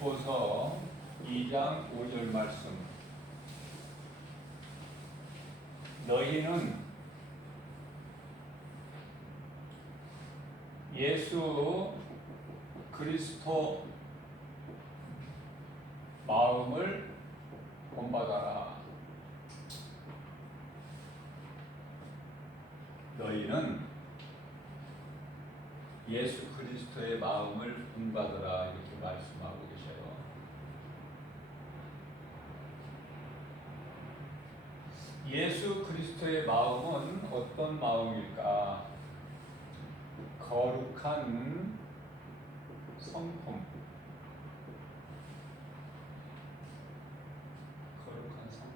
빌립보서 2장 5절 말씀. 너희는 예수 그리스도 마음을 본받아라. 너희는 예수 그리스도의 마음을 본받아라 이렇게 말씀하고 계셔요. 예수 그리스도의 마음은 어떤 마음일까? 거룩한 성품. 거룩한 성품.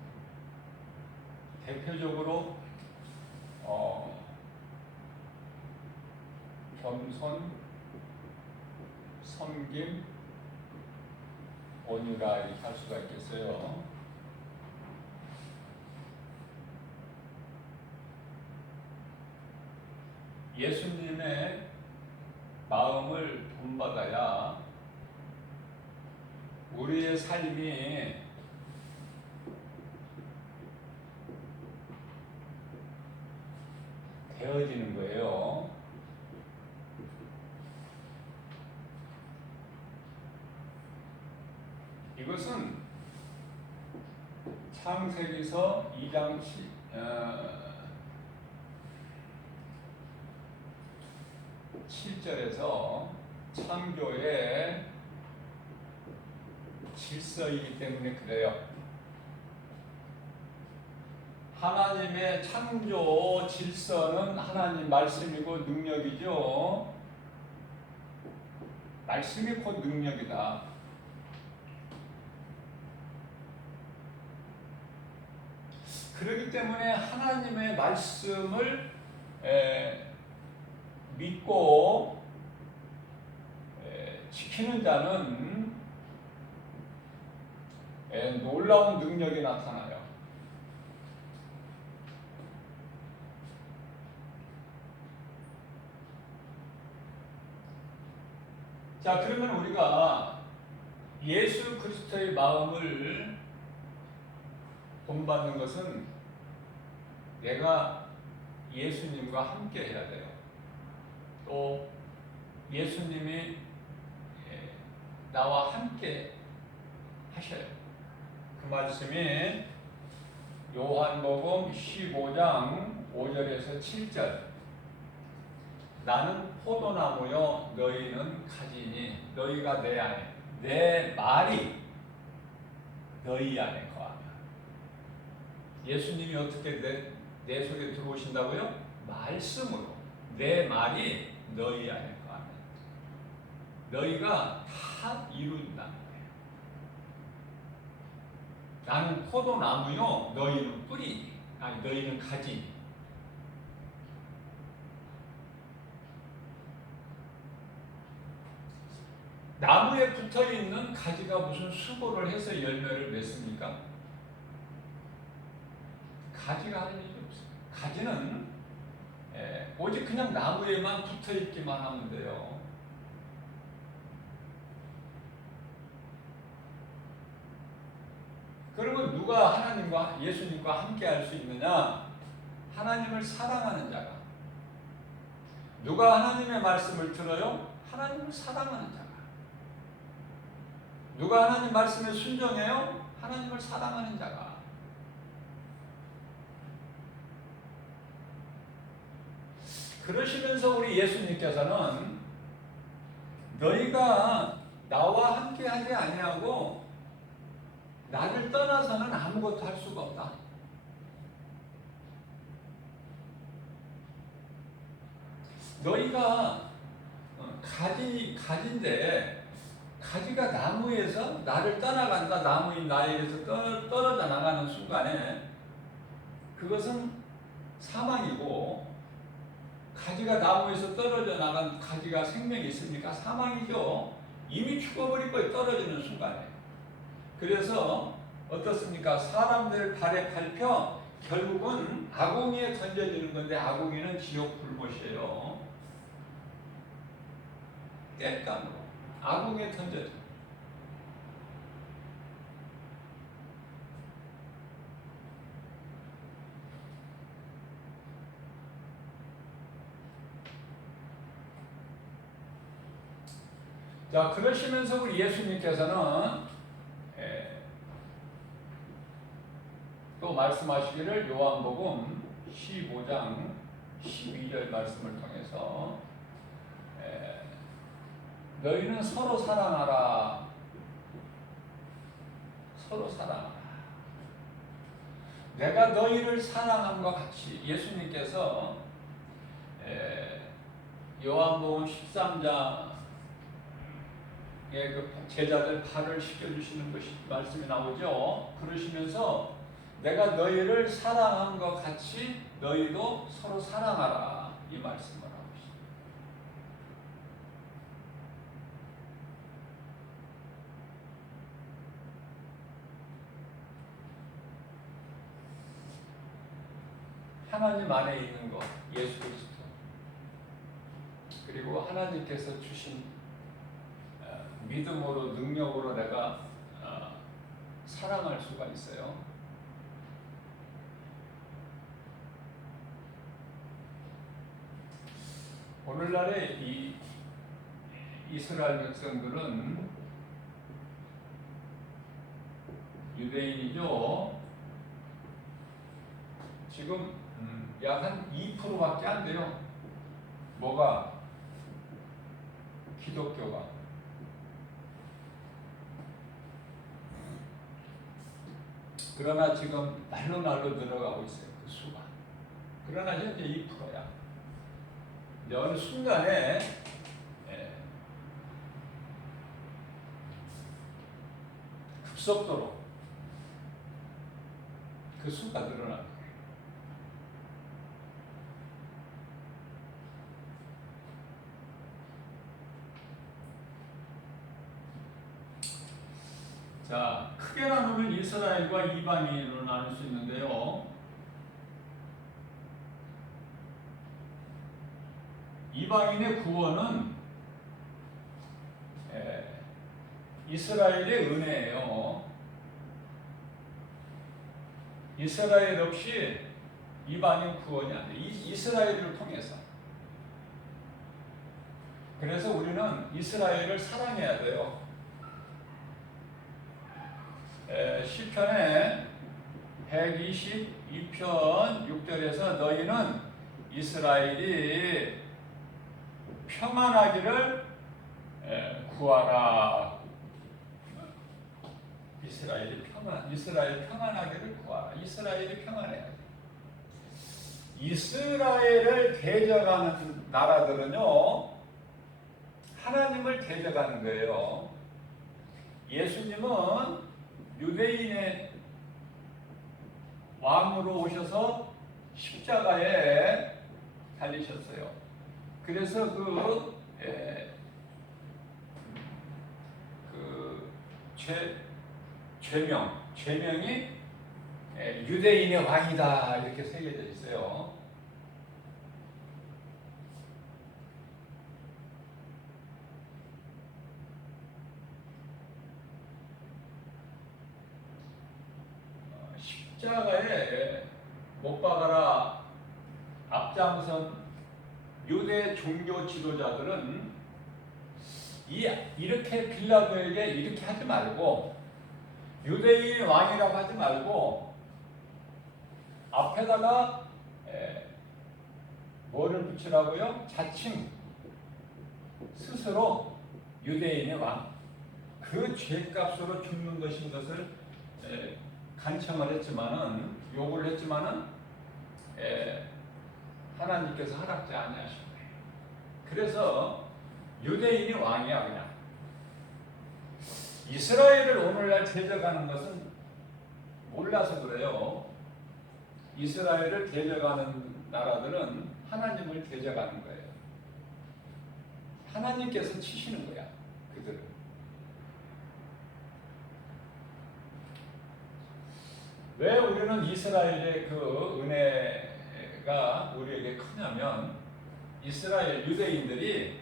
대표적으로 겸손, 섬김, 온유라 이렇게 할 수가 있겠어요. 예수님의 마음을 본받아야 우리의 삶이 되어지는 거예요. 이것은 창세기서 2장 7절에서 창조의 질서이기 때문에 그래요. 하나님의 창조 질서는 하나님 말씀이고 능력이죠. 말씀이 곧 능력이다. 그렇기 때문에 하나님의 말씀을 믿고 지키는 자는 놀라운 능력이 나타나요. 자, 그러면 우리가 예수 그리스도의 마음을 본받는 것은 내가 예수님과 함께 해야 돼요. 또 예수님이 나와 함께 하셔요. 그 말씀이 요한복음 15장 5절에서 7절. 나는 포도나무요 너희는 가지니 너희가 내 안에 내 말이 너희 안에 거하며. 예수님이 어떻게 내 속에 들어오신다고요? 말씀으로. 내 말이 너희 안에 거하며 너희가 다 이룬다는 거예요. 나는 포도나무요 너희는 뿌리. 아니 너희는 가지. 나무에 붙어있는 가지가 무슨 수고를 해서 열매를 맺습니까? 가지가 하는 일이 없어요. 가지는 오직 그냥 나무에만 붙어있기만 하면 돼요. 그러면 누가 하나님과 예수님과 함께 할 수 있느냐? 하나님을 사랑하는 자가. 누가 하나님의 말씀을 들어요? 하나님을 사랑하는 자가. 누가 하나님 말씀에 순종해요? 하나님을 사랑하는 자가. 그러시면서 우리 예수님께서는 너희가 나와 함께 하지 아니하고 나를 떠나서는 아무것도 할 수가 없다. 너희가 가지인데 가지가 나무에서 나를 떠나간다. 나무인 나에게서 떨어져 나가는 순간에 그것은 사망이고, 가지가 나무에서 떨어져 나간 가지가 생명이 있습니까? 사망이죠. 이미 죽어버릴 거예요. 떨어지는 순간에. 그래서 어떻습니까? 사람들 발에 밟혀 결국은 아궁이에 던져지는 건데, 아궁이는 지옥 불못이에요. 땔감으로 아궁이에 던져져. 자, 그러시면서 우리 예수님께서는 또 말씀하시기를 요한복음 15장 12절 말씀을 통해서 너희는 서로 사랑하라. 서로 사랑하라. 내가 너희를 사랑함과 같이 예수님께서 요한복음 13장에 그 제자들 발을 씻겨주시는 것이 말씀이 나오죠. 그러시면서 내가 너희를 사랑함과 같이 너희도 서로 사랑하라 이 말씀을 하고 있습니다. 하나님 안에 있는 것, 예수 그리스도, 그리고 하나님께서 주신 믿음으로 능력으로 내가 사랑할 수가 있어요. 오늘날의 이 이스라엘 백성들은 유대인이죠. 지금 약 한 2%밖에 안 돼요. 뭐가? 기독교가. 그러나 지금 날로 늘어가고 있어요. 그 수가. 그러나 현재 2%야. 이제 어느 순간에 급속도로 그 수가 늘어나는 거예요. 자, 크게 나누면 이스라엘과 이방인으로 나눌 수 있는데요. 이방인의 구원은 이스라엘의 은혜예요. 이스라엘 없이 이방인 구원이 안 돼. 이스라엘을 통해서. 그래서 우리는 이스라엘을 사랑해야 돼요. 시편의 122편 6절에서 너희는 이스라엘이 평안하기를 구하라. 이스라엘 평안하기를 구하라. 이스라엘이 평안해야 돼. 이스라엘을 대적하는 나라들은요, 하나님을 대적하는 거예요. 예수님은 유대인의 왕으로 오셔서 십자가에 달리셨어요. 그래서 죄명이 유대인의 왕이다 이렇게 새겨져 있어요. 십자가에 못 박아라 앞장선 유대 종교 지도자들은 이렇게 빌라도에게 이렇게 하지 말고 유대인 왕이라고 하지 말고 앞에다가 뭐를 붙이라고요? 자칭 스스로 유대인의 왕, 그 죄값으로 죽는 것인 것을 간청을 했지만은, 요구를 했지만은 하나님께서 허락지 아니하신 거예요. 그래서 유대인이 왕이야. 그냥 이스라엘을 오늘날 대적하는 것은 몰라서 그래요. 이스라엘을 대적하는 나라들은 하나님을 대적하는 거예요. 하나님께서 치시는 거야, 그들을. 왜 우리는 이스라엘의 그 은혜가 우리에게 크냐면, 이스라엘 유대인들이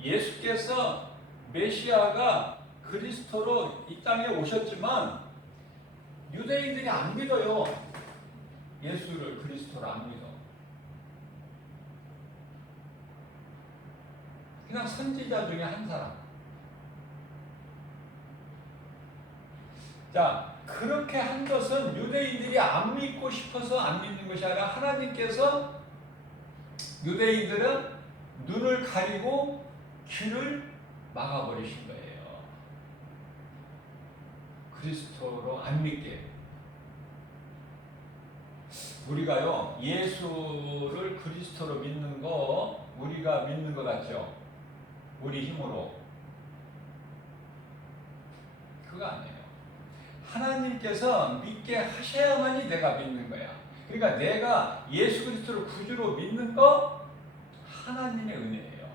예수께서 메시아가 그리스도로 이 땅에 오셨지만 유대인들이 안 믿어요. 예수를 그리스도로 안 믿어. 그냥 선지자 중에 한 사람, 자, 그렇게 한 것은 유대인들이 안 믿고 싶어서 안 믿는 것이 아니라 하나님께서 유대인들은 눈을 가리고 귀를 막아버리신 거예요. 그리스도로 안 믿게. 우리가요, 예수를 그리스도로 믿는 거 우리가 믿는 것 같죠? 우리 힘으로. 그거 아니에요. 하나님께서 믿게 하셔야만이 내가 믿는 거야. 그러니까 내가 예수 그리스도를 구주로 믿는 거 하나님의 은혜예요.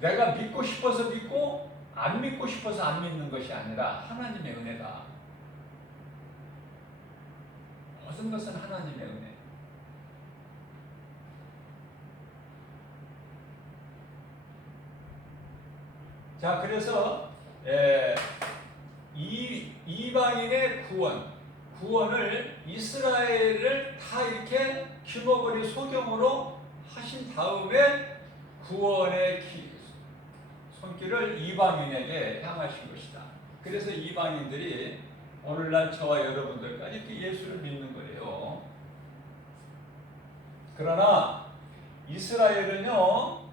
내가 믿고 싶어서 믿고 안 믿고 싶어서 안 믿는 것이 아니라 하나님의 은혜다. 모든 것은 하나님의 은혜. 자, 그래서 이방인의 구원을 이스라엘을 다 이렇게 규모거리 소경으로 하신 다음에 구원의 손길을 이방인에게 향하신 것이다. 그래서 이방인들이 오늘날 저와 여러분들까지 이렇게 예수를 믿는 거예요. 그러나 이스라엘은요,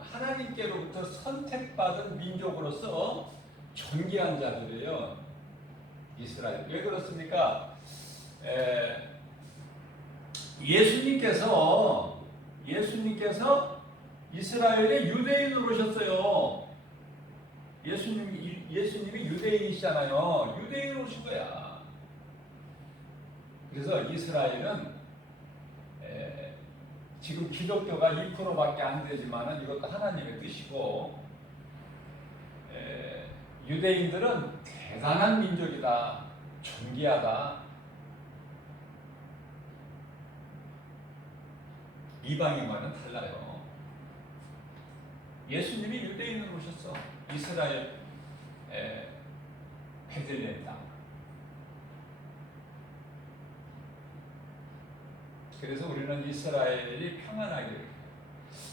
하나님께로부터 선택받은 민족으로서 존귀한 자들이에요. 이스라엘. 왜 그렇습니까? 예수님께서 이스라엘의 유대인으로 오셨어요. 예수님이 유대인이시잖아요. 유대인으로 오신 거야. 그래서 이스라엘은 지금 기독교가 2%밖에 안 되지만은 이것도 하나님의 뜻이고, 유대인들은 대단한 민족이다, 존귀하다. 이방인과는 달라요. 예수님이 유대인으로 오셨어. 이스라엘 베들레헴 땅. 그래서 우리는 이스라엘이 평안하기를.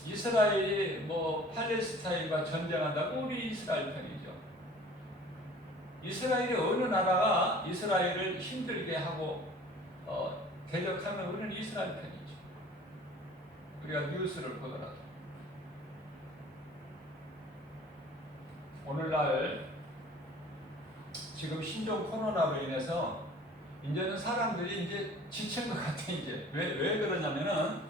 이스라엘이 뭐 팔레스타인과 전쟁한다고 우리 이스라엘 편이죠. 이스라엘이 어느 나라가 이스라엘을 힘들게 하고 대적하면 우리는 이스라엘 편이죠. 우리가 뉴스를 보더라도. 오늘날 지금 신종 코로나로 인해서 이제는 사람들이 이제 지친 것 같아. 이제 왜 그러냐면은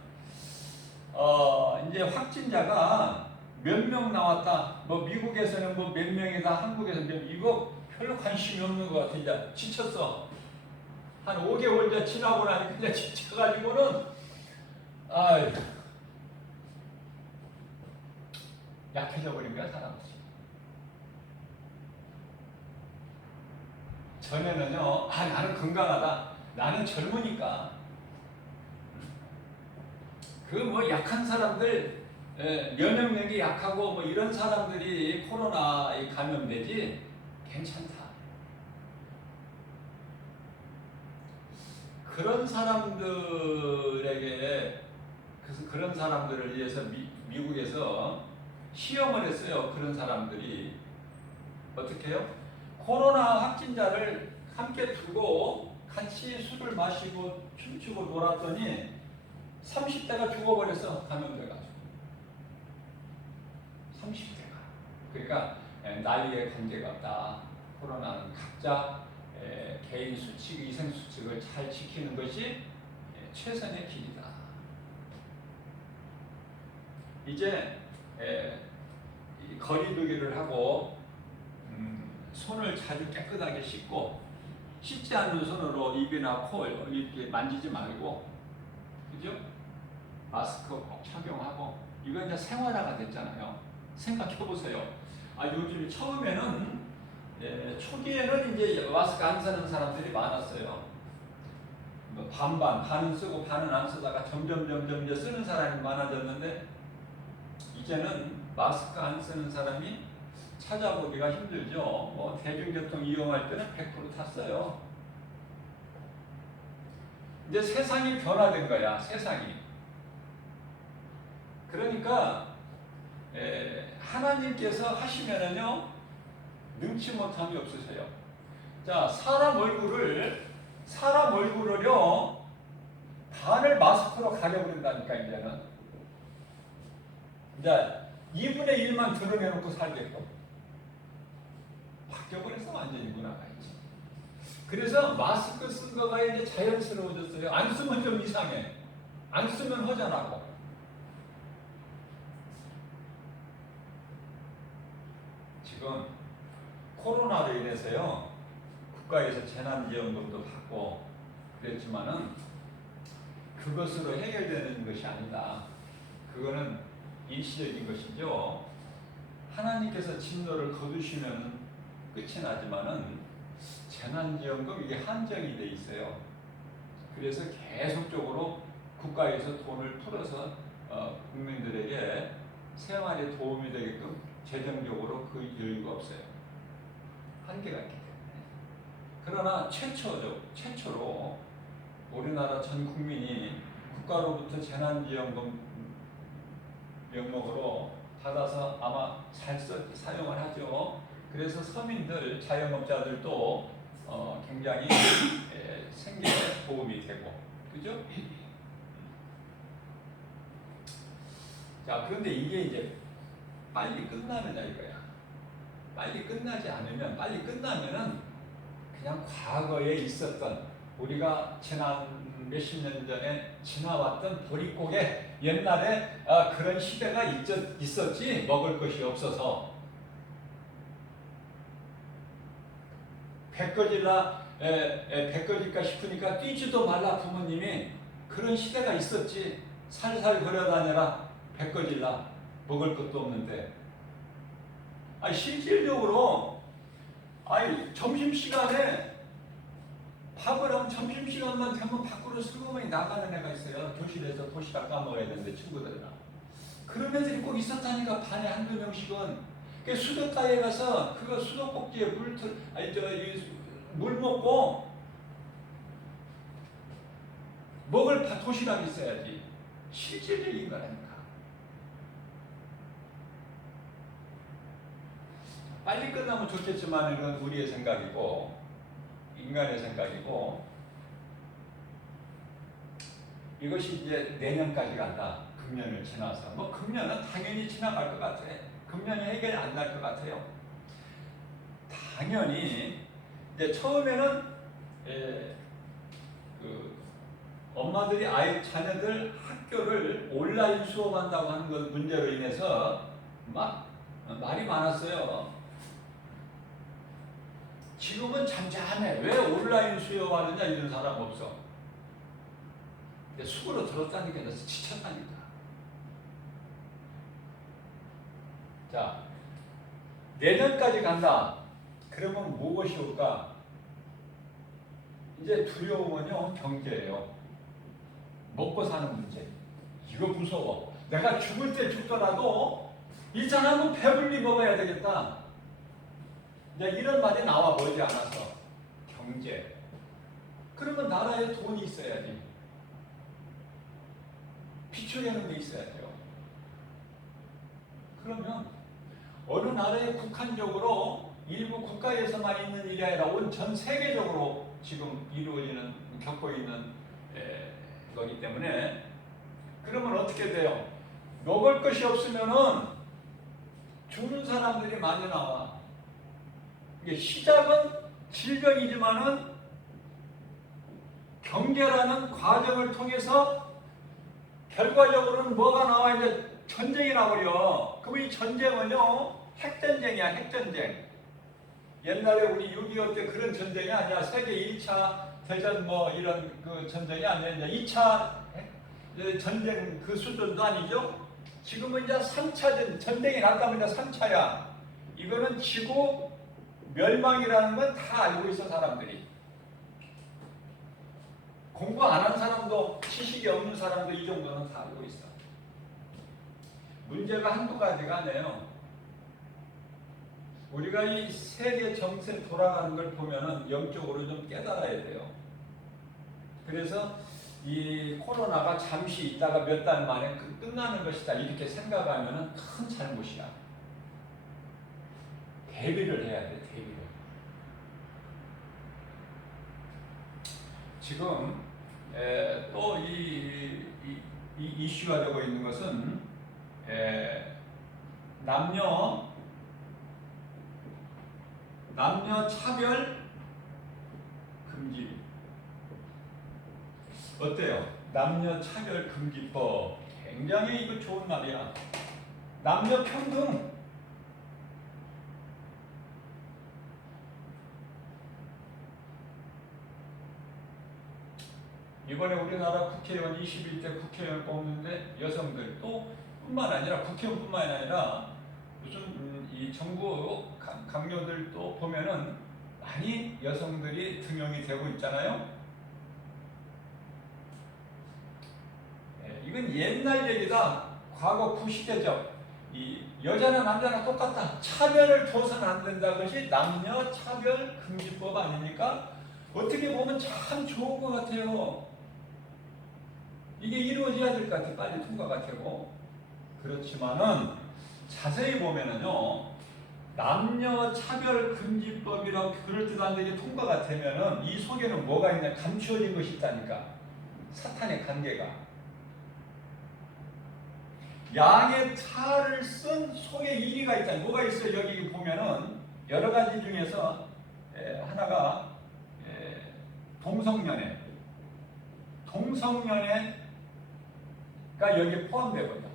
이제 확진자가 몇 명 나왔다. 뭐 미국에서는 뭐 몇 명이다. 한국에서 이거 별로 관심이 없는 것 같아. 이제 지쳤어. 한 5개월 지나고 나니까 이제 지쳐가지고는 약해져 버린 거야, 사람들이. 전에는요, 나는 건강하다. 나는 젊으니까. 그 뭐 약한 사람들, 면역력이 약하고 뭐 이런 사람들이 코로나에 감염되지 괜찮다. 그런 사람들에게, 그런 사람들을 위해서 미국에서 시험을 했어요. 그런 사람들이 어떻게 해요? 코로나 확진자를 함께 두고 같이 술을 마시고 춤추고 놀았더니 30대가 죽어버렸어. 감염돼가지고. 30대가. 그러니까 나이에 관계가 없다. 코로나는 각자 개인 수칙, 위생 수칙을 잘 지키는 것이 최선의 길이다. 이제 거리두기를 하고 손을 자주 깨끗하게 씻고, 씻지 않는 손으로 입이나 코 이렇게 만지지 말고, 그죠? 마스크 꼭 착용하고. 이거 이제 생활화가 됐잖아요. 생각해 보세요. 요즘 처음에는 초기에는 이제 마스크 안 쓰는 사람들이 많았어요. 뭐 반은 쓰고 반은 안 쓰다가 점점 이제 쓰는 사람이 많아졌는데, 이제는 마스크 안 쓰는 사람이 찾아보기가 힘들죠. 뭐 대중교통 이용할 때는 100% 탔어요. 이제 세상이 변화된 거야. 세상이. 그러니까 하나님께서 하시면은요, 능치 못함이 없으세요. 자, 사람 얼굴을요 반을 마스크로 가려버린다니까. 이제는 이제 2분의 1만 드러내놓고 살게끔 바뀌어버려서 완전히 문화가 있지. 그래서 마스크 쓴 거가 이제 자연스러워졌어요. 안 쓰면 좀 이상해. 안 쓰면 허전하고. 지금 코로나로 인해서요 국가에서 재난지원금도 받고 그랬지만은 그것으로 해결되는 것이 아니다. 그거는 일시적인 것이죠. 하나님께서 진노를 거두시면 끝이 나지만은 재난지원금 이게 한정이 돼 있어요. 그래서 계속적으로 국가에서 돈을 풀어서 국민들에게 생활에 도움이 되게끔 재정적으로 그 여유가 없어요. 한계가 있기 때문에. 그러나 최초로 우리나라 전 국민이 국가로부터 재난지원금 명목으로 받아서 아마 잘 사용을 하죠. 그래서 서민들, 자영업자들도 굉장히 생계에 도움이 되고, 그죠? 자, 그런데 이게 이제 빨리 끝나느냐 이거야. 빨리 끝나지 않으면, 빨리 끝나면은 그냥 과거에 있었던 우리가 지난 몇십 년 전에 지나왔던 보릿고개, 옛날에 그런 시대가 있었지. 먹을 것이 없어서 배꺼질까 싶으니까 뛰지도 말라. 부모님이 그런 시대가 있었지. 살살 걸어다녀라. 배꺼질라. 먹을 것도 없는데. 실질적으로 점심시간에 밥을 하면 점심시간만 되면 밖으로 슬그머니 나가는 애가 있어요. 교실에서 도시락 까먹어야 되는데 친구들이랑. 그런 애들이 꼭 있었다니까. 반에 한두 명씩은. 수도가에 가서 그거 수도꼭지에 물 먹고 먹을 도시락이 있어야지. 실질적인 거라니까. 빨리 끝나면 좋겠지만 이건 우리의 생각이고 인간의 생각이고, 이것이 이제 내년까지 간다. 금년을 지나서. 금년은 당연히 지나갈 것 같아. 금년이 해결이 안 날 것 같아요. 당연히 이제 처음에는 엄마들이 자녀들 학교를 온라인 수업한다고 하는 것 문제로 인해서 막 말이 많았어요. 지금은 잠잠해. 왜 온라인 수업하느냐 이런 사람 없어. 근데 속으로 들었다니까. 그래서 지쳤다니까. 자, 내년까지 간다. 그러면 무엇이 올까? 이제 두려움은요 경제예요. 먹고 사는 문제. 이거 무서워. 내가 죽을 때 죽더라도 일단은 배불리 먹어야 되겠다. 이제 이런 말이 나와 멀지 않아서. 경제. 그러면 나라에 돈이 있어야지. 비축하는 게 있어야 돼요. 그러면 어느 나라에 국한적으로 일부 국가에서만 있는 일이 아니라 온 전 세계적으로 지금 겪고 있는 거기 때문에, 그러면 어떻게 돼요? 먹을 것이 없으면은 죽는 사람들이 많이 나와. 이게 시작은 질병이지만은 경제라는 과정을 통해서 결과적으로는 뭐가 나와? 이제 전쟁이 나버려. 그럼 이 전쟁은요 핵전쟁이야. 핵전쟁. 옛날에 우리 6.25 때 그런 전쟁이 아니야. 세계 1차 대전 이런 그 전쟁이 아니야. 이제 2차 전쟁 그 수준도 아니죠. 지금은 이제 3차 전쟁이 났다면 이제 3차야. 이거는 지구 멸망이라는 건 다 알고 있어. 사람들이. 공부 안 한 사람도, 지식이 없는 사람도 이 정도는 다 알고 있어. 문제가 한두 가지가 아니에요. 우리가 이 세계 정세 돌아가는 걸 보면은 영적으로 좀 깨달아야 돼요. 그래서 이 코로나가 잠시 있다가 몇 달 만에 끝나는 것이다 이렇게 생각하면은 큰 잘못이야. 대비를 해야 돼. 대비를. 지금 또 이 이슈가 되고 있는 것은 남녀 차별 금지. 어때요? 남녀 차별 금지법 굉장히 이거 좋은 말이야. 남녀 평등. 이번에 우리나라 국회의원 21대 국회의원 뽑는데 여성들 또 뿐만 아니라 국회의원뿐만 아니라 무슨 이 정부 강요들도 보면은 많이 여성들이 등용이 되고 있잖아요. 이건 옛날 얘기다. 과거 구시대적. 이 여자나 남자나 똑같다. 차별을 둬서는 안 된다. 것이 남녀 차별 금지법 아닙니까? 어떻게 보면 참 좋은 것 같아요. 이게 이루어져야 될 것 같아. 빨리 통과가 되고. 그렇지만은 자세히 보면은요, 남녀 차별 금지법이라고 그럴듯한데 이게 통과가 되면은 이 속에는 뭐가 있냐? 감추어진 것이 있다니까. 사탄의 관계가. 양의 탈을 쓴 속에 이리가 있다. 뭐가 있어요? 여기 보면은 여러 가지 중에서 하나가 동성연애가 여기에 포함되거든요.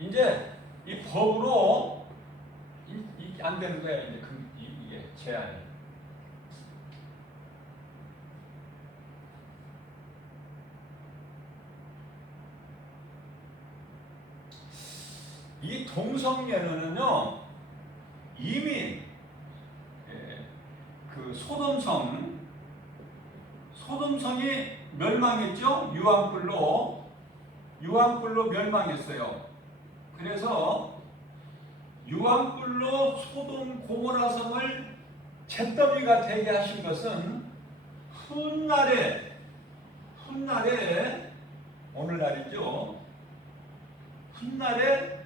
이제 이 법으로 안 되는 거야. 이제 이게 제한이. 이 동성연애는요, 이미 그 소돔성이 멸망했죠. 유황불로 멸망했어요. 그래서 유황불로 소돔 고모라성을 잿더미가 되게 하신 것은 훗날에 오늘날이죠. 훗날에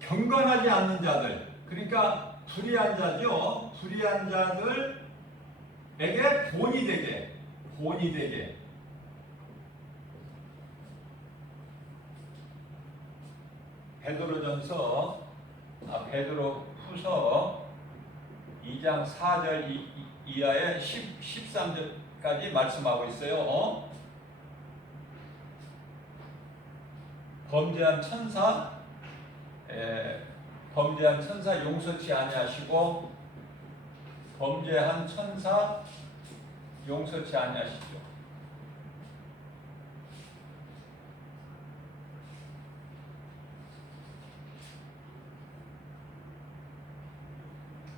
경건하지 않는 자들, 그러니까 불의한 자죠. 불의한 자들에게 본이 되게 베드로후서 2장 4절 이하에 13절까지 말씀하고 있어요. 범죄한 천사 용서치 아니하시고 범죄한 천사 용서치 아니하시죠.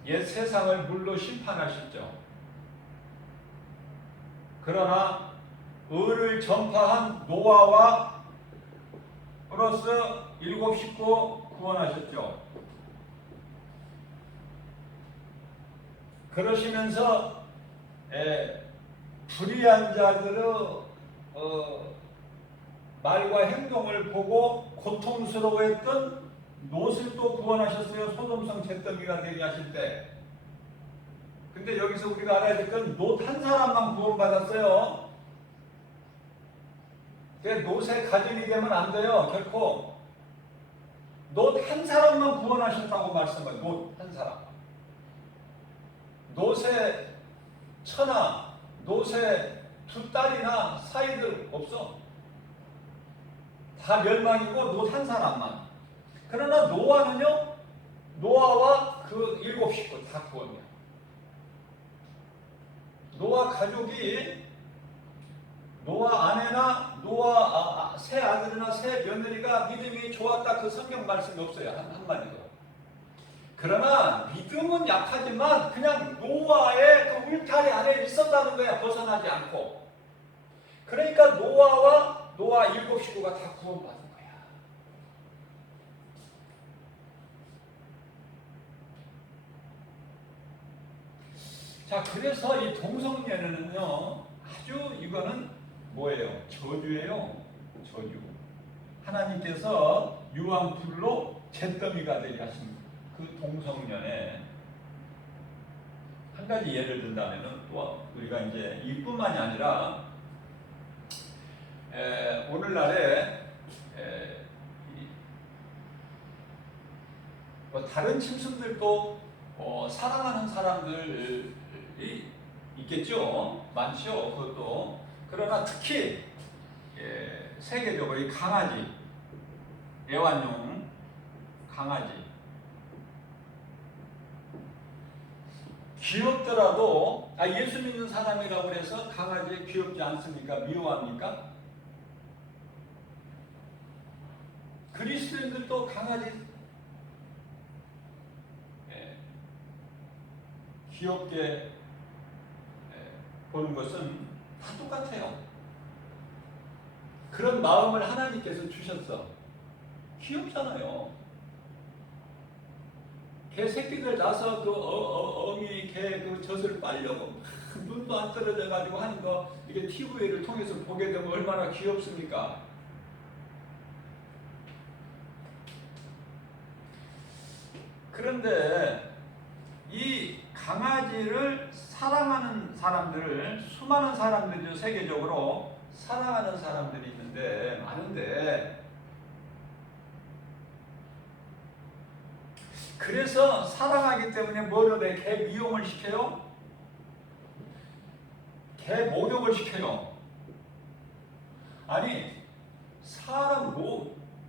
옛 세상을 물로 심판하시죠. 그러나 의를 전파한 노아와 플러스 7 식구 구원하셨죠. 그러시면서 불의한 자들의 말과 행동을 보고 고통스러워했던 롯을 또 구원하셨어요. 소돔성 잿더미가 되게 하실 때. 근데 여기서 우리가 알아야 될 건 롯 한 사람만 구원받았어요. 롯의 가정이 되면 안 돼요. 결코. 롯 한 사람만 구원하셨다고 말씀해요. 롯 한 사람. 롯의 처나 롯의 두 딸이나 사이들 없어. 다 멸망이고 롯 한 사람만. 그러나 노아는요, 노아와 그 7 식구 다 구원이야. 노아 가족이 노아 아내나 노아 새 아들이나 새 며느리가 믿음이 좋았다, 그 성경 말씀이 없어요. 한마디도. 그러나 믿음은 약하지만 그냥 노아의 그 울타리 안에 있었다는 거야. 벗어나지 않고. 그러니까 노아 7 식구가 다 구원받은 거야. 자, 그래서 이 동성연애는요, 아주 이거는 뭐예요? 저주예요. 저주. 하나님께서 유황불로 잿더미가 되게 하신 그 동성연에 한 가지 예를 든다면은 또 우리가 이제 이뿐만이 아니라 오늘날에 뭐 다른 짐승들도 사랑하는 사람들이 있겠죠. 많죠. 그것도. 그러나 특히 세계적으로 이 강아지, 애완용 강아지 귀엽더라도 예수 믿는 사람이라고 해서 강아지 귀엽지 않습니까? 미워합니까? 그리스도인들도 강아지 귀엽게 보는 것은 다 똑같아요. 그런 마음을 하나님께서 주셨어. 귀엽잖아요. 개 새끼들 나서 그 어미 개 그 젖을 빨려고 눈도 안 떨어져 가지고 하는 거 이게 TV를 통해서 보게 되면 얼마나 귀엽습니까? 그런데 이 강아지를 사랑하는 사람들을 수많은 사람들이 세계적으로 사랑하는 사람들이 있는데 많은데 그래서 사랑하기 때문에 뭐를 해? 개 미용을 시켜요? 개 목욕을 시켜요. 아니 사람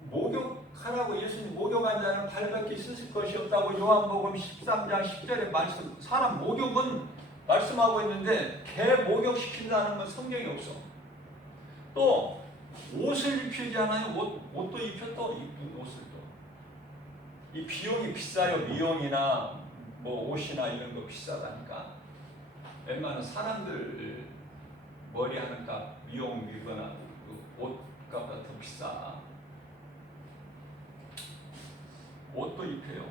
목욕하라고 예수님 목욕한 자는 발밖에 씻을 것이 없다고 요한복음 13장 10절에 말씀. 사람 목욕은 말씀하고 있는데 개 목욕시킨다는 건 성경에 없어. 또 옷을 입히지 않아요? 옷도 입혀. 또 이쁜 옷을 또. 이 비용이 비싸요. 미용이나 뭐 옷이나 이런 거 비싸다니까. 웬만한 사람들 머리 하는 값, 미용이거나 그 옷값보다 더 비싸. 옷도 입혀요.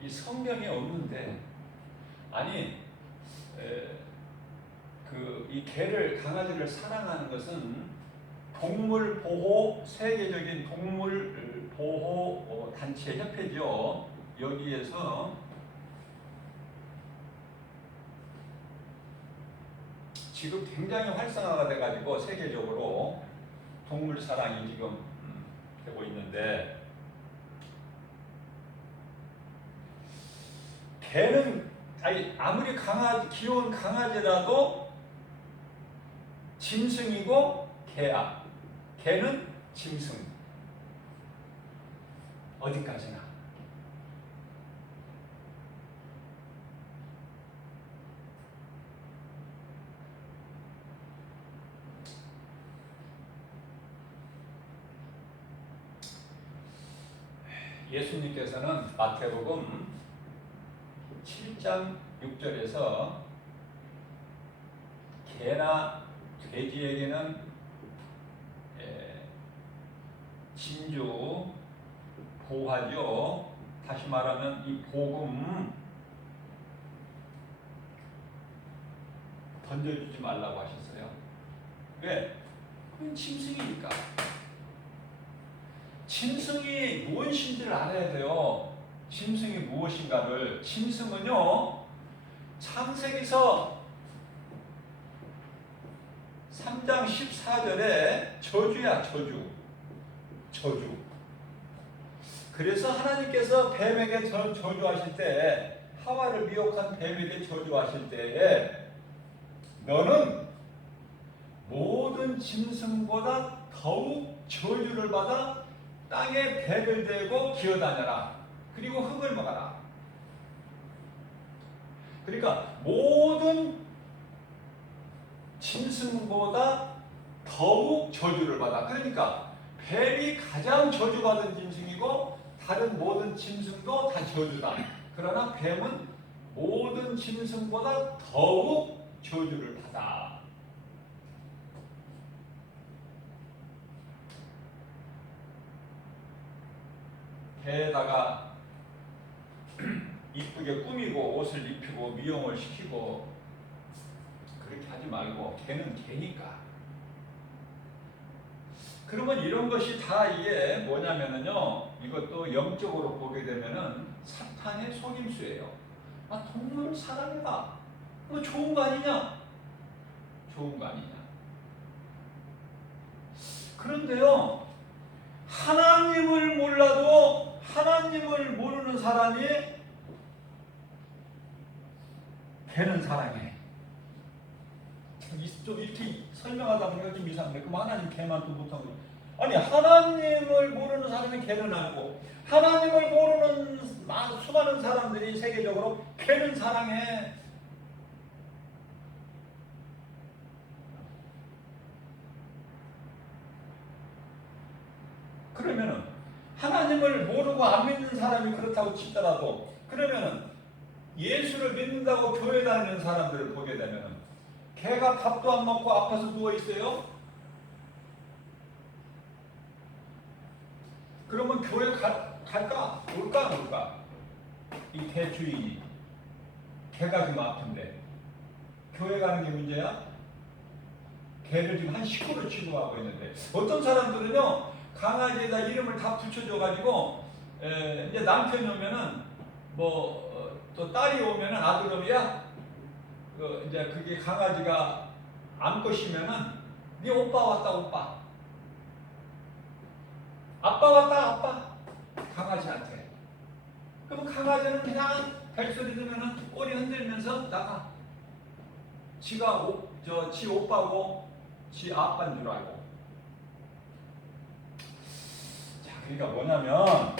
이 성경에 없는데 아니 이 개를 강아지를 사랑하는 것은 동물 보호 세계적인 동물 보호 단체 협회죠. 여기에서 지금 굉장히 활성화가 돼가지고 세계적으로 동물 사랑이 지금 되고 있는데 개는 아무리 귀여운 강아지라도 짐승이고 개야. 개는 짐승. 어디까지나. 예수님께서는 마태복음 7장 6절에서 개나 돼지에게는 진주 보호하죠. 다시 말하면 이 복음 던져주지 말라고 하셨어요. 왜? 그건 짐승이니까. 짐승이 무엇인지를 알아야 돼요. 짐승이 무엇인가를. 짐승은요, 창세기서 3장 14절에 저주야, 저주. 그래서 하나님께서 뱀에게 저주하실 때, 하와를 미혹한 뱀에게 저주하실 때에 너는 모든 짐승보다 더욱 저주를 받아 땅에 배를 대고 기어다녀라. 그리고 흙을 먹어라. 그러니까 모든 짐승보다 더욱 저주를 받아. 그러니까 뱀이 가장 저주받은 짐승이고 다른 모든 짐승도 다 저주다. 그러나 뱀은 모든 짐승보다 더욱 저주를 받아. 개에다가 이쁘게 꾸미고 옷을 입히고 미용을 시키고 그렇게 하지 말고 개는 개니까 그러면 이런 것이 다 이게 뭐냐면은요, 이것도 영적으로 보게 되면은 사탄의 속임수예요. 아, 동물 사랑해라. 뭐 좋은 거 아니냐? 좋은 거 아니냐? 그런데요, 하나님을 몰라도 하나님을 모르는 사람이 걔는 사랑해. 좀 이렇게 설명하다 보니까 좀 이상한데, 그럼 하나님 걔만 또 못하고. 아니, 하나님을 모르는 사람이 걔는 알고, 하나님을 모르는 수많은 사람들이 세계적으로 걔는 사랑해. 그러면은 하나님을 모르고 안 믿는 사람이 그렇다고 치더라도, 그러면은 예수를 믿는다고 교회 다니는 사람들을 보게 되면은 걔가 밥도 안 먹고 아파서 누워 있어요. 그러면 교회 갈까? 올까 안 올까? 이 대주인이 걔가 지금 아픈데 교회 가는 게 문제야? 걔를 지금 한 식구로 취급하고 있는데, 어떤 사람들은요 강아지에다 이름을 다 붙여줘가지고 이제 남편이 오면은 또 딸이 오면은 아들 오면 이제 그게 강아지가 암컷이면은 네 오빠 왔다 오빠, 아빠 왔다 아빠, 강아지한테. 그럼 강아지는 그냥 벨소리 들으면은 꼬리 흔들면서 나가. 지가 지 오빠고 지 아빠인 줄 알고. 자, 그러니까 뭐냐면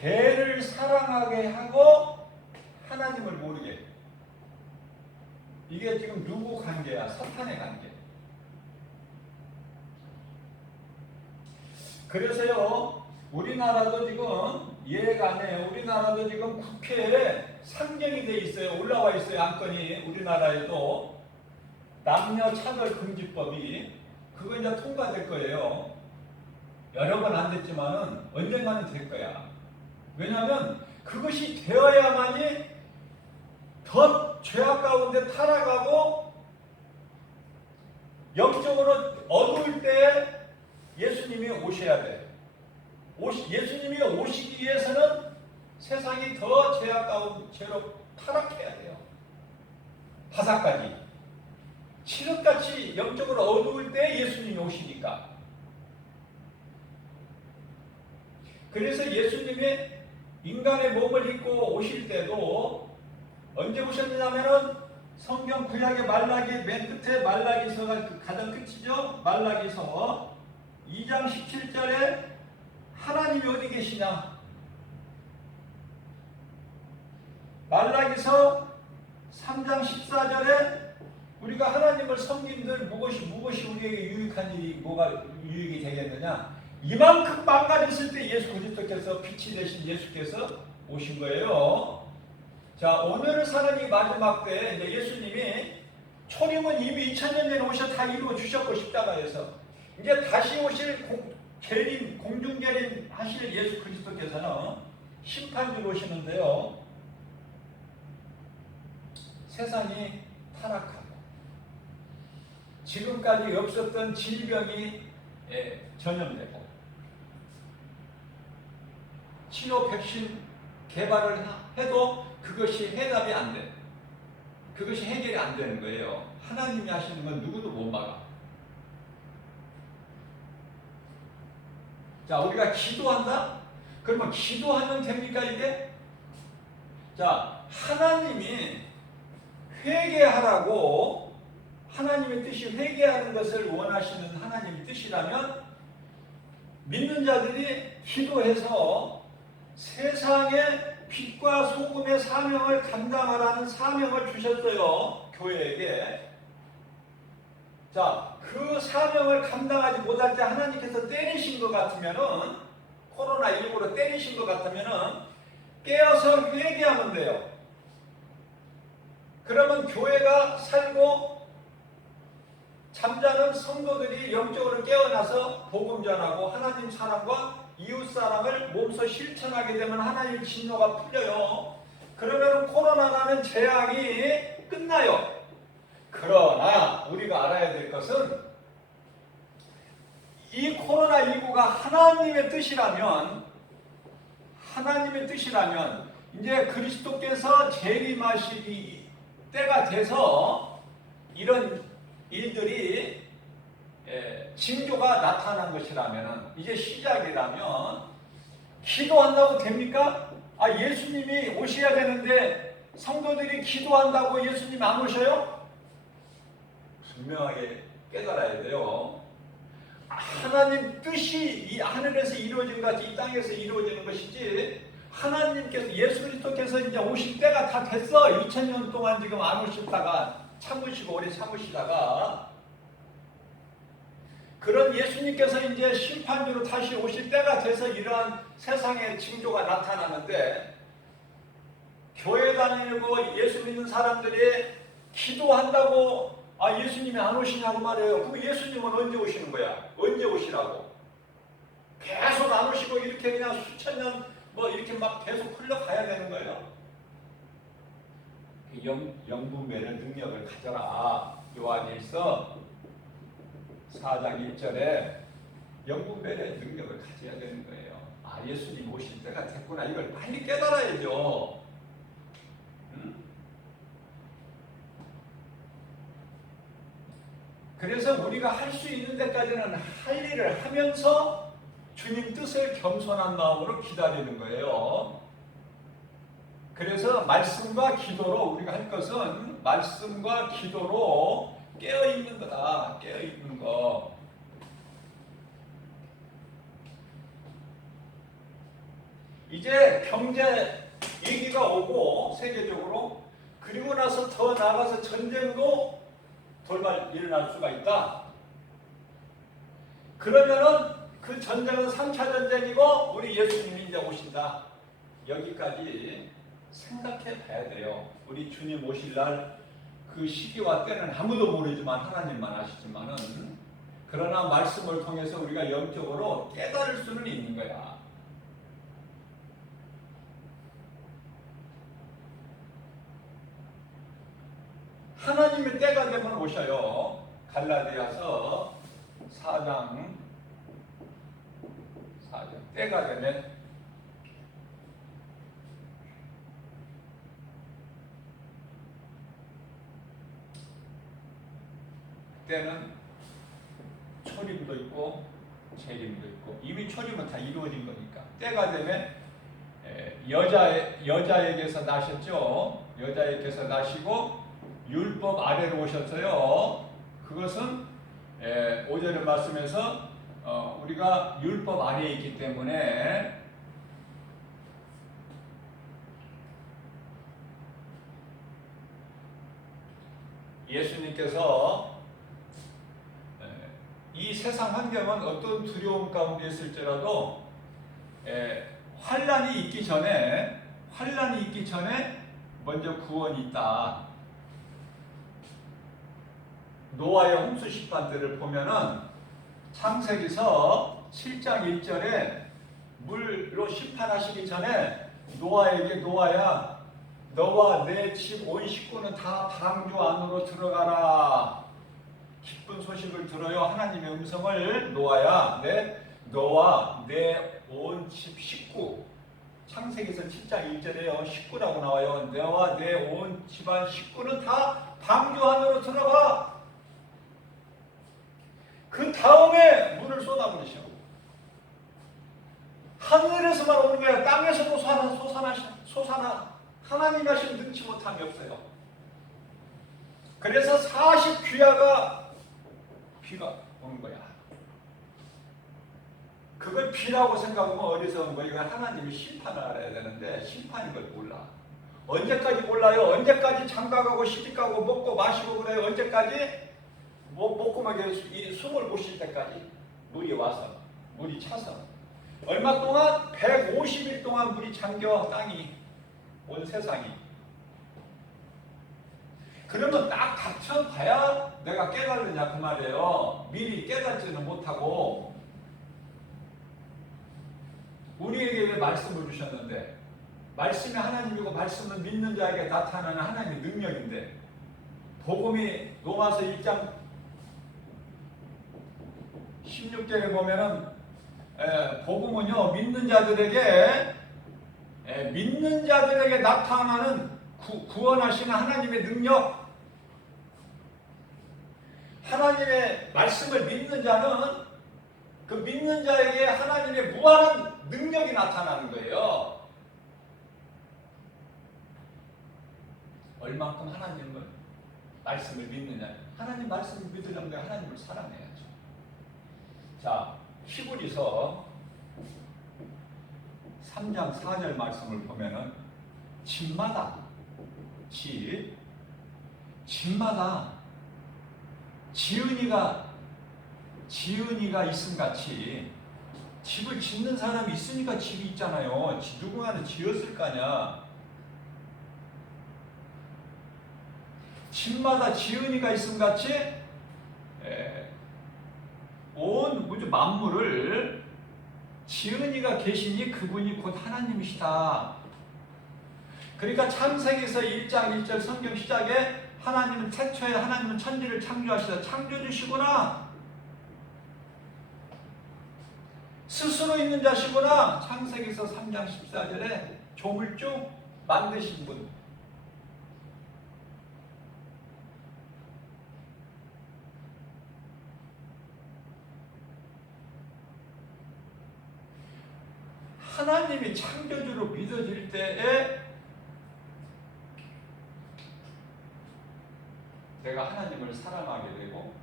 개를 사랑하게 하고 하나님을 모르게. 이게 지금 누구 관계야? 사탄의 관계. 그래서요, 우리나라도 지금 이해가 안 해요. 우리나라도 지금 국회에 상정이 돼 있어요. 올라와 있어요. 안건이. 우리나라에도 남녀 차별 금지법이, 그거 이제 통과될 거예요. 여러 번 안 됐지만은 언젠가는 될 거야. 왜냐하면 그것이 되어야만이 더 죄악 가운데 타락하고 영적으로 어두울 때 예수님이 오셔야 돼. 예수님이 오시기 위해서는 세상이 더 죄악 가운데 죄로 타락해야 돼요. 바삭까지. 칠흑같이 영적으로 어두울 때 예수님이 오시니까. 그래서 예수님이 인간의 몸을 입고 오실 때도 언제 오셨느냐면은 성경 구약의 말라기 맨 끝에, 말라기서가 가장 끝이죠. 말라기서 2장 17절에 하나님이 어디 계시냐? 말라기서 3장 14절에 우리가 하나님을 섬긴들 무엇이 우리에게 유익한 일이 뭐가 유익이 되겠느냐? 이만큼 망가졌을 때 예수 그리스도께서 빛이 되신 예수께서 오신 거예요. 자, 오늘을 사는 이 마지막 때 이제 예수님이 초림은 이미 2000년 전에 오셔 다 이루어 주셨고 십자가에서 이제 다시 오실 공중재림 하실 예수 그리스도께서는 심판주로 오시는데요. 세상이 타락하고 지금까지 없었던 질병이 전염되고 치료 백신 개발을 해도 그것이 해답이 안 돼. 그것이 해결이 안 되는 거예요. 하나님이 하시는 건 누구도 못 막아. 자, 우리가 기도한다? 그러면 기도하면 됩니까 이게? 자, 하나님이 회개하라고, 하나님의 뜻이 회개하는 것을 원하시는 하나님의 뜻이라면 믿는 자들이 기도해서 세상의 빛과 소금의 사명을 감당하라는 사명을 주셨어요. 교회에게. 자, 그 사명을 감당하지 못할 때 하나님께서 때리신 것 같으면은, 코로나19로 때리신 것 같으면은 깨어서 회개하면 돼요. 그러면 교회가 살고 잠자는 성도들이 영적으로 깨어나서 복음 전하고 하나님 사랑과 이웃 사랑을 몸소 실천하게 되면 하나님 진노가 풀려요. 그러면 코로나라는 재앙이 끝나요. 그러나 우리가 알아야 될 것은 이 코로나19가 하나님의 뜻이라면 이제 그리스도께서 재림하시기 때가 돼서 이런 일들이 징조가 나타난 것이라면, 이제 시작이라면 기도한다고 됩니까? 예수님이 오셔야 되는데 성도들이 기도한다고 예수님 안 오셔요? 분명하게 깨달아야 돼요. 하나님 뜻이 이 하늘에서 이루어진 것 같이 이 땅에서 이루어지는 것이지, 하나님께서, 예수 그리스도께서 이제 오실 때가 다 됐어. 2000년 동안 지금 안 오셨다가 참으시고 오래 참으시다가, 그런 예수님께서 이제 심판주로 다시 오실 때가 돼서 이러한 세상의 징조가 나타나는데, 교회 다니고 예수 믿는 사람들이 기도한다고 예수님이 안 오시냐고 말해요. 그럼 예수님은 언제 오시는 거야? 언제 오시라고? 계속 안 오시고 이렇게 그냥 수천 년 이렇게 막 계속 흘러가야 되는 거예요. 영분별의 능력을 가져라. 요한일서 4장 1절에 영분별의 능력을 가져야 되는 거예요. 예수님 오실 때가 됐구나. 이걸 빨리 깨달아야죠. 그래서 우리가 할 수 있는 데까지는 할 일을 하면서 주님 뜻을 겸손한 마음으로 기다리는 거예요. 그래서 말씀과 기도로, 우리가 할 것은 말씀과 기도로 깨어있는 거다. 깨어있는 거. 이제 경제 위기가 오고 세계적으로, 그리고 나서 더 나아가서 전쟁도 돌발 일어날 수가 있다. 그러면은 그 전쟁은 3차 전쟁이고 우리 예수님이 이제 오신다. 여기까지 생각해 봐야 돼요. 우리 주님 오실 날 그 시기와 때는 아무도 모르지만 하나님만 아시지만은, 그러나 말씀을 통해서 우리가 영적으로 깨달을 수는 있는 거야. 하나님의 때가 되면 오셔요. 갈라디아서 4장 때가 되면 그때는 초림도 있고 재림도 있고, 이미 초림은 다 이루어진 거니까. 때가 되면 여자에게서 나셨죠. 여자에게서 나시고 율법 아래로 오셨어요. 그것은 5절의 말씀에서 우리가 율법 아래에 있기 때문에 예수님께서 이 세상 환경은 어떤 두려움 가운데 있을지라도 환란이 있기 전에 먼저 구원이 있다. 노아의 홍수 심판 때를 보면은 창세기서 7장 1절에 물로 심판하시기 전에 노아에게, 노아야, 너와 내 집 온 식구는 다 방주 안으로 들어가라. 기쁜 소식을 들어요. 하나님의 음성을. 노아야, 너와 내 온 집 식구. 창세기서 7장 1절에요. 식구라고 나와요. 너와 내 온 집안 식구는 다 방주 안으로 들어가. 그 다음에 물을 쏟아버리셔. 하늘에서만 오는 거야. 땅에서도 솟아나. 하나님 하신 능치 못함이 없어요. 그래서 40귀하가 비가 오는 거야. 그걸 비라고 생각하면 어리석은 거야. 이건 하나님이 심판을 알아야 되는데 심판인 걸 몰라. 언제까지 몰라요? 언제까지 장가가고 시집가고 먹고 마시고 그래요? 언제까지? 먹고 먹이 숨을 못 쉴 때까지 물이 와서, 물이 차서. 얼마 동안? 150일 동안 물이 잠겨. 땅이, 온 세상이. 그러면 딱 닥쳐봐야 내가 깨달느냐 그 말이에요. 미리 깨닫지는 못하고. 우리에게 왜 말씀을 주셨는데, 말씀이 하나님이고 말씀을 믿는 자에게 나타나는 하나님의 능력인데, 복음이 로마서 1장 16절에 보면은 복음은요 믿는 자들에게 나타나는 구원하시는 하나님의 능력, 하나님의 말씀을 믿는 자는 그 믿는 자에게 하나님의 무한한 능력이 나타나는 거예요. 얼만큼 하나님을 말씀을 믿느냐. 하나님 말씀을 믿으려면 하나님을 사랑해야죠. 자, 히브리서 3장 4절 말씀을 보면은 집마다 지은이가 있음같이 집을 짓는 사람이 있으니까 집이 있잖아요. 누군가는 지었을 거 아니야. 집마다 지은이가 있음같이 온 우주 만물을 지은이가 계시니 그분이 곧 하나님이시다. 그러니까 창세기에서 1장 1절 성경 시작에 하나님은 태초에 하나님은 천지를 창조하시다. 창조주시구나. 스스로 있는 자시구나. 창세기에서 3장 14절에 조물주 만드신 분. 하나님이 창조주로 믿어질 때에 내가 하나님을 사랑하게 되고,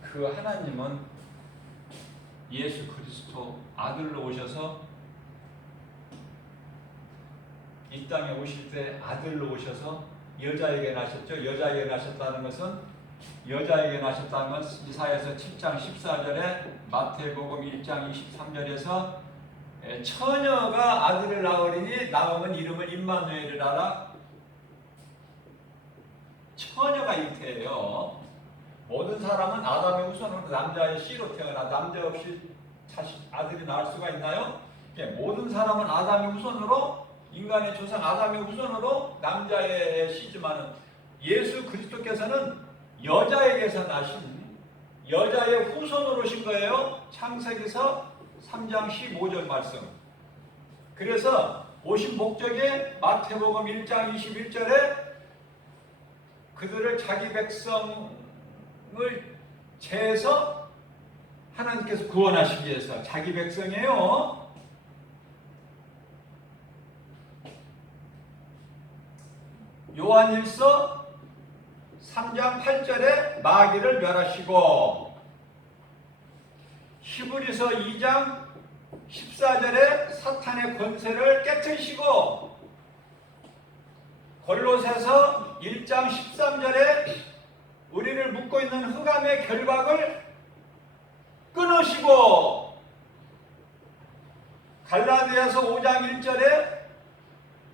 그 하나님은 예수 그리스도 아들로 오셔서 이 땅에 오실 때 아들로 오셔서 여자에게 나셨죠. 여자에게 나셨다는 것은 이사야서 7장 14절에 마태복음 1장 23절에서 처녀가 아들을 낳으리니 낳으면 이름을 임마누엘이라. 처녀가 잉태예요. 모든 사람은 아담의 후손으로 남자의 씨로 태어나 남자 없이 아들이 낳을 수가 있나요? 모든 사람은 아담의 후손으로, 인간의 조상 아담의 후손으로 남자의 씨지만은 예수 그리스도께서는 여자에게서 나신 여자의 후손으로 오신 거예요. 창세기서 3장 15절 말씀. 그래서 오신 목적이 마태복음 1장 21절에 그들을 자기 백성을 재해서 하나님께서 구원하시기 위해서 자기 백성이에요. 요한일서 3장 8절에 마귀를 멸하시고, 히브리서 2장 14절에 사탄의 권세를 깨트리시고, 골로새서 1장 13절에 우리를 묶고 있는 흑암의 결박을 끊으시고, 갈라디아서 5장 1절에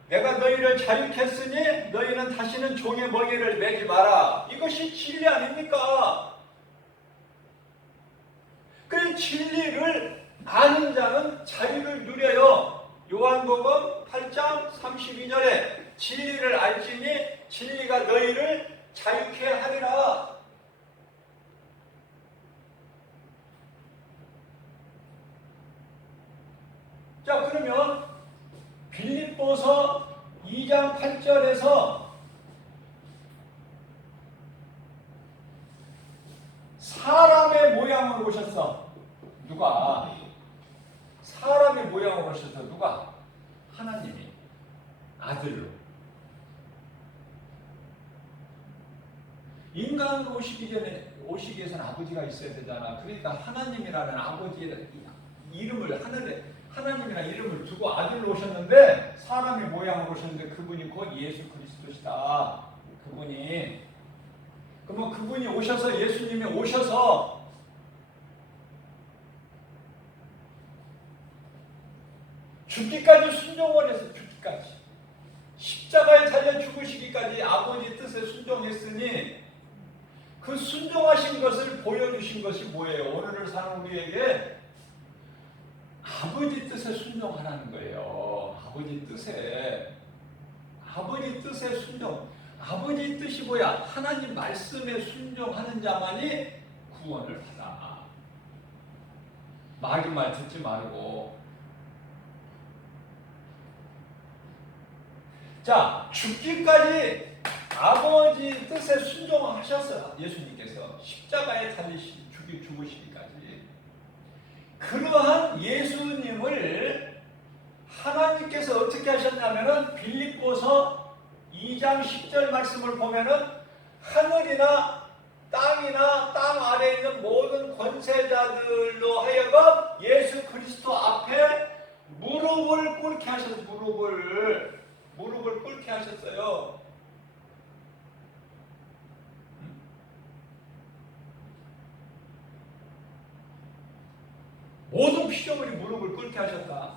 내가 너희를 자유케 했으니 너희는 다시는 종의 먹이를 매지 마라. 이것이 진리 아닙니까? 그 진리를 아는 자는 자유를 누려요. 요한복음 8장 32절에 진리를 알지니 진리가 너희를 자유케 하리라. 자, 그러면 빌립보서 2장 8절에서 사람의 모양으로 오셨어. 누가? 사람의 모양으로 오셔서 누가? 하나님이 아들로. 인간으로 오시기 위해서는 아버지가 있어야 되잖아. 그러니까 하나님이라는 아버지의 이름을 하나님이라는 이름을 두고 아들로 오셨는데, 사람의 모양으로 오셨는데 그분이 곧 예수 그리스도시다. 그분이. 그러면 그분이 오셔서, 예수님이 오셔서 죽기까지 순종을 해서, 죽기까지 십자가에 달려 죽으시기까지 아버지 뜻에 순종했으니, 그 순종하신 것을 보여주신 것이 뭐예요? 오늘을 사는 우리에게 아버지 뜻에 순종하라는 거예요. 아버지 뜻에 순종. 아버지 뜻이 뭐야? 하나님 말씀에 순종하는 자만이 구원을 받아. 마귀 말 듣지 말고. 자, 죽기까지 아버지 뜻에 순종하셨어요. 예수님께서 십자가에 죽으시기까지. 그러한 예수님을 하나님께서 어떻게 하셨냐면은 빌립보서 2장 10절 말씀을 보면은 하늘이나 땅이나 땅 아래에 있는 모든 권세자들로 하여금 예수 그리스도 앞에 무릎을 꿇게 하셨어요. 무릎을 꿇게 하셨어요. 모든 피조물이 무릎을 꿇게 하셨다.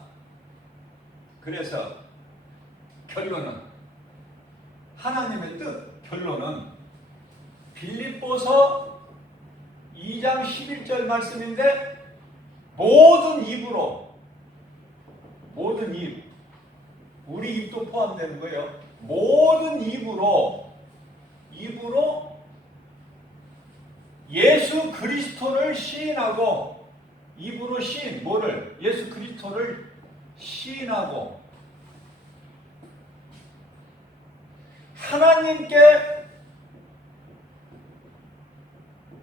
그래서 결론은 하나님의 뜻, 결론은 빌립보서 2장 11절 말씀인데 모든 입으로, 모든 입, 우리 입도 포함되는 거예요. 모든 입으로 예수 그리스도를 시인하고, 입으로 시인, 뭐를? 예수 그리스도를 시인하고 하나님께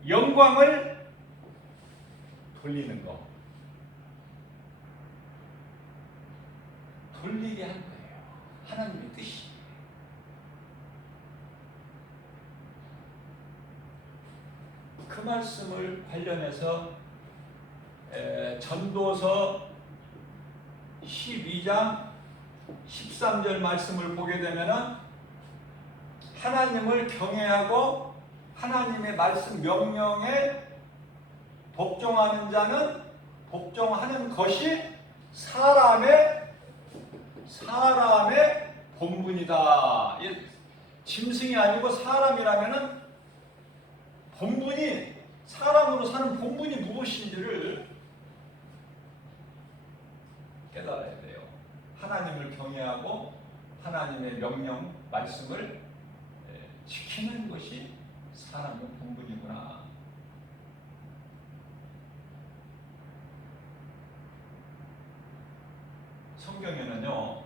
영광을 돌리는 거. 돌리게 한 거예요. 하나님의 뜻이. 그 말씀을 관련해서 전도서 12장 13절 말씀을 보게 되면은 하나님을 경외하고 하나님의 말씀 명령에 복종하는 자는 복종하는 것이 사람의 본분이다. 짐승이 아니고 사람이라면은 본분이, 사람으로 사는 본분이 무엇인지를 깨달아야 돼요. 하나님을 경외하고 하나님의 명령, 말씀을 지키는 것이 사람의 본분이구나. 성경에는요,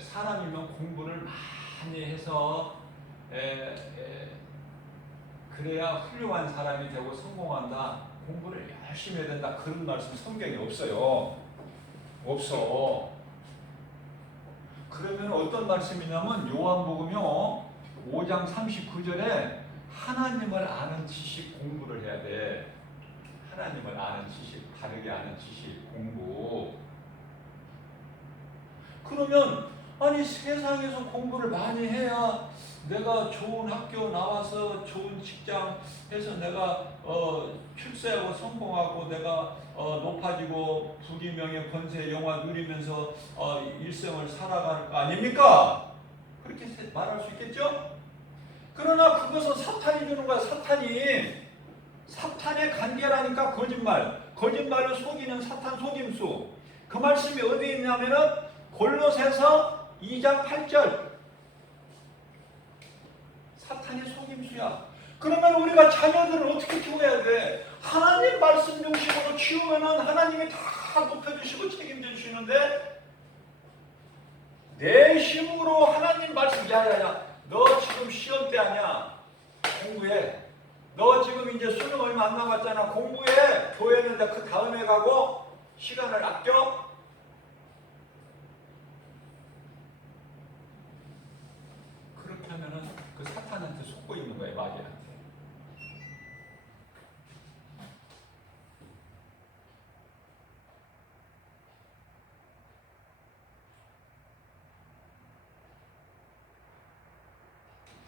사람이면 공부를 많이 해서 그래야 훌륭한 사람이 되고 성공한다, 공부를 열심히 해야 된다, 그런 말씀 성경에 없어요. 없어. 그러면 어떤 말씀이냐면 요한복음요 5장 39절에 하나님을 아는 지식 공부를 해야 돼. 하나님을 아는 지식, 바르게 아는 지식 공부. 그러면 아니 세상에서 공부를 많이 해야 내가 좋은 학교 나와서 좋은 직장 해서 내가 출세하고 성공하고 내가 높아지고 부귀명예 권세 영화 누리면서 일생을 살아갈 거 아닙니까? 그렇게 말할 수 있겠죠? 그러나 그것은 사탄이 주는 거야. 사탄의 관계라니까. 거짓말로 속이는 사탄 속임수. 그 말씀이 어디에 있냐면은 골로새서 2장 8절. 사탄의 속임수야. 그러면 우리가 자녀들을 어떻게 키워야 돼? 하나님 말씀 중심으로 키우면은 하나님이 다 높여주시고 책임져 주시는데 내 힘으로 하나님 말씀, 야야야 너 지금 시험 때 아니야, 공부해. 너 지금 이제 수능 얼마 안 남았잖아, 공부해. 교회는 그 다음에 가고 시간을 아껴. 그렇게 하면은 그 사탄한테 속고 있는 거예요, 마귀한테.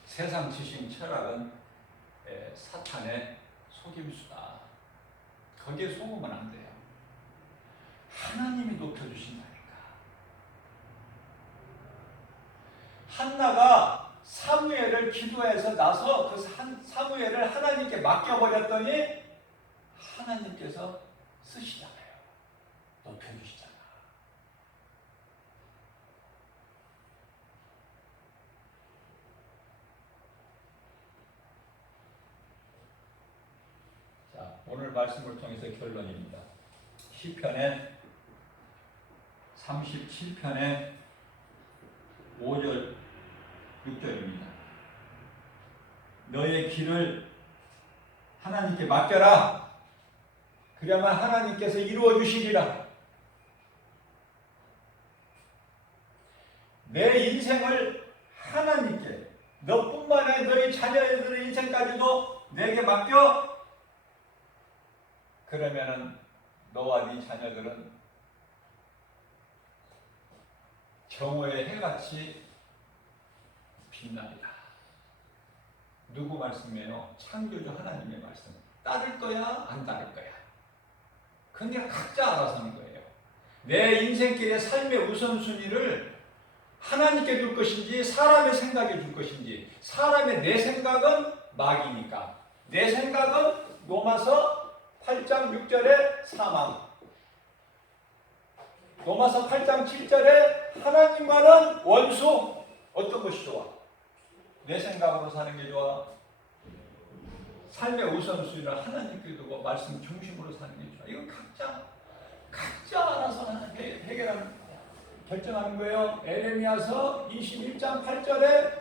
세상 지식 철학은 사탄의 속임수다. 거기에 속으면 안 돼요. 하나님이 높여주신다니까. 한나가 사무엘을 기도해서 나서 그 사무엘을 하나님께 맡겨버렸더니 하나님께서 쓰시잖아요. 높여주시잖아. 자, 오늘 말씀을 통해서 결론입니다. 시편의 37편의 5절 6절입니다. 너의 길을 하나님께 맡겨라. 그래야만 하나님께서 이루어 주시리라. 내 인생을 하나님께, 너뿐만 아니라 너희 자녀들의 인생까지도 내게 맡겨. 그러면은 너와 네 자녀들은 정오의 해같이 빛나리라. 누구 말씀이에요? 창조주 하나님의 말씀. 따를 거야? 안 따를 거야? 그건 그냥 각자 알아서 하는 거예요. 내 인생길의 삶의 우선순위를 하나님께 줄 것인지 사람의 생각에 줄 것인지. 사람의 내 생각은 마귀니까. 내 생각은 로마서 8장 6절에 사망. 로마서 8장 7절에 하나님과는 원수. 어떤 것이 좋아? 내 생각으로 사는 게 좋아? 삶의 우선순위를 하나님께 두고 말씀 중심으로 사는 게 좋아? 이건 각자 알아서 해결하는, 결정하는 거예요. 에레미야서 21장 8절에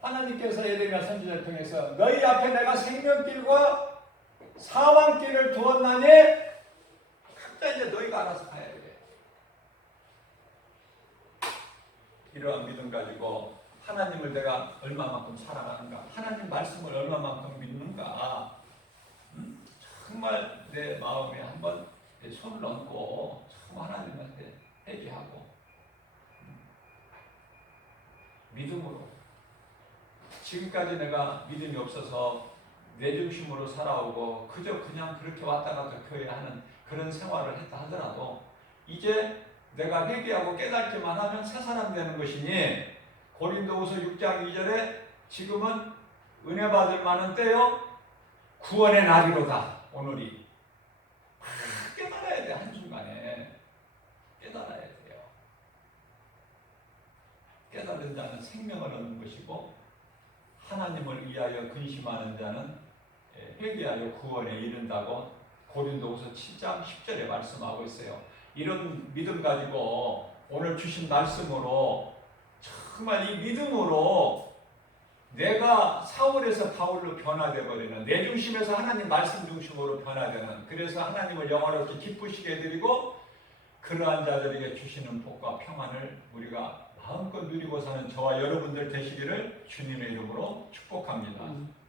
하나님께서 에레미야 선지자를 통해서 너희 앞에 내가 생명길과 사망길을 두었나니 각자 이제 너희가 알아서 가야 돼. 이러한 믿음 가지고 하나님을 내가 얼마만큼 사랑하는가, 하나님 말씀을 얼마만큼 믿는가, 정말 내 마음에 한번 내 손을 얹고 정말 하나님한테 회개하고 믿음으로. 지금까지 내가 믿음이 없어서 내 중심으로 살아오고 그저 그냥 그렇게 왔다 갔다 교회 하는 그런 생활을 했다 하더라도 이제 내가 회개하고 깨닫기만 하면 새 사람 되는 것이니 고린도후서 6장 2절에 지금은 은혜 받을 만한 때요 구원의 날이로다. 오늘이 깨달아야 돼. 한순간에 깨달아야 돼요. 깨달은 자는 생명을 얻는 것이고 하나님을 위하여 근심하는 자는 회개하여 구원에 이른다고 고린도후서 7장 10절에 말씀하고 있어요. 이런 믿음 가지고 오늘 주신 말씀으로 정말 이 믿음으로 내가 사울에서 바울로 변화되어 버리는, 내 중심에서 하나님 말씀 중심으로 변화되는, 그래서 하나님을 영화롭게 기쁘시게 해드리고 그러한 자들에게 주시는 복과 평안을 우리가 마음껏 누리고 사는 저와 여러분들 되시기를 주님의 이름으로 축복합니다.